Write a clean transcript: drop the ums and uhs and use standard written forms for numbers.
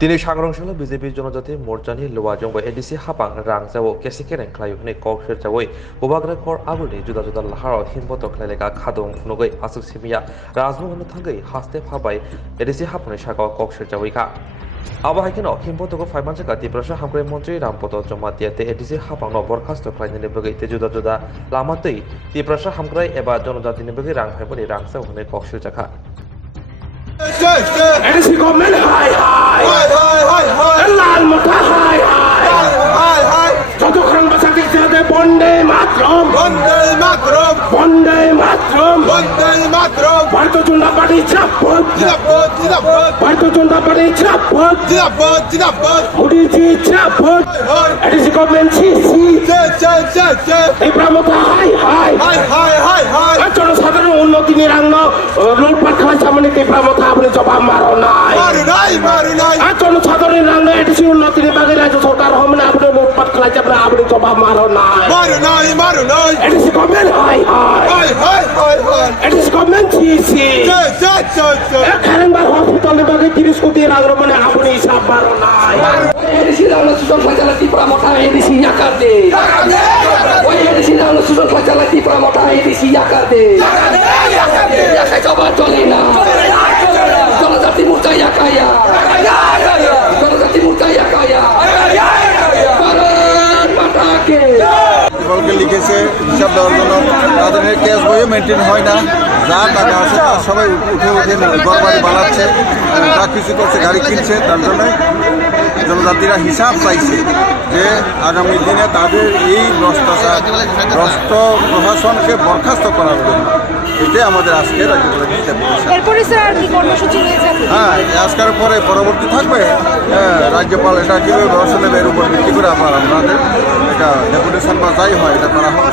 তিনি সাগরংশাল বিজেপি জনজাতি मोर्चानि लुवाजोंबो एडीसी हापां रांजावो केसिकेरें ख्लायुहनि कौशल जावै उबाग्रे कर आगुलनि जुदा जुदा लाहाराव हिमबत ख्लायलेगा खादुं फुनुगै आसुक सिमिया राजमुगनि थांगै हास्ते फाबाय एडीसी हापांनि सागाव कौशल जावैखा आबहायखिनो हिमबतको फाइमानजागा तिप्रसा हामग्राय मन्त्री रामपद जमातियाते एडीसी हापांनो बरखास्त ख्लायनायनि बगै ते जुदा जुदा लामातै तिप्रसा हामग्राय एबा जनजातिनि बगै रां फाइबनि रांजावहनि कौशल जाखा एडीसी गवर्नमेंट हाय हाय लाल मुठा हाय हाय যতক্ষণ বাঁচা দেখতে হবে বন্দে মাতরম ভারতীয় জনতা পার্টি ভারতীয় জনতা পার্টি মোদীজি এডিসি গভর্নমেন্ট ইব্রাহিমতা হাই জনসাধারণ উন্নতি নিরান্ন লুটপাট খেলা সামনে ইব্রাহিমতা আপনি জবাব মারো নাই জনসাধারণের রাঙ্গা এডিসি উন্নতি নির্বাচনে রাজ্য সরকার হবে না আপনি লুটপাট খেলা আপনি জবাব মারো নাই ADC government high ADC government খেলেনবার হসপিটাল নির্বাচনে 30 কোটি রাঙ্গ মানে আপনি হিসাব মারো নাই এডিসি রাঙ্গা সুজন ফয়সালা ত্রিপুরা মোটা এডিসি ইয়াকার দে ওই এডিসি রাঙ্গা সুজন ফয়সালা ত্রিপুরা মোটা এডিসি ইয়াকার দে ইয়াকাই জবাব চলে না জনজাতি মোটা ইয়াকায়া জনজাতি মোটা ইয়াকায়া দলকে লিখেছে হিসাব দেওয়ার জন্য তাদের ক্যাশ বইও মেনটেন হয় না, যা টাকা আছে তার সবাই উঠে ঘর বাড়ি বানাচ্ছে, যা কিছু করছে গাড়ি কিনছে, তার জন্য জনজাতিরা হিসাব চাইছে যে আগামী দিনে তাদের এই ভ্রষ্টাচার ভ্রষ্ট প্রশাসনকে বরখাস্ত করার জন্য। এটাই আমাদের আজকের হ্যাঁ আজকের পরে পরবর্তী থাকবে রাজ্যপাল এটা কীভাবে ব্যবস্থা নেবে এর উপর ভিত্তি করে আবার আমাদের এটা ডেপুটেশন বা যাই হয় এটা করা হবে।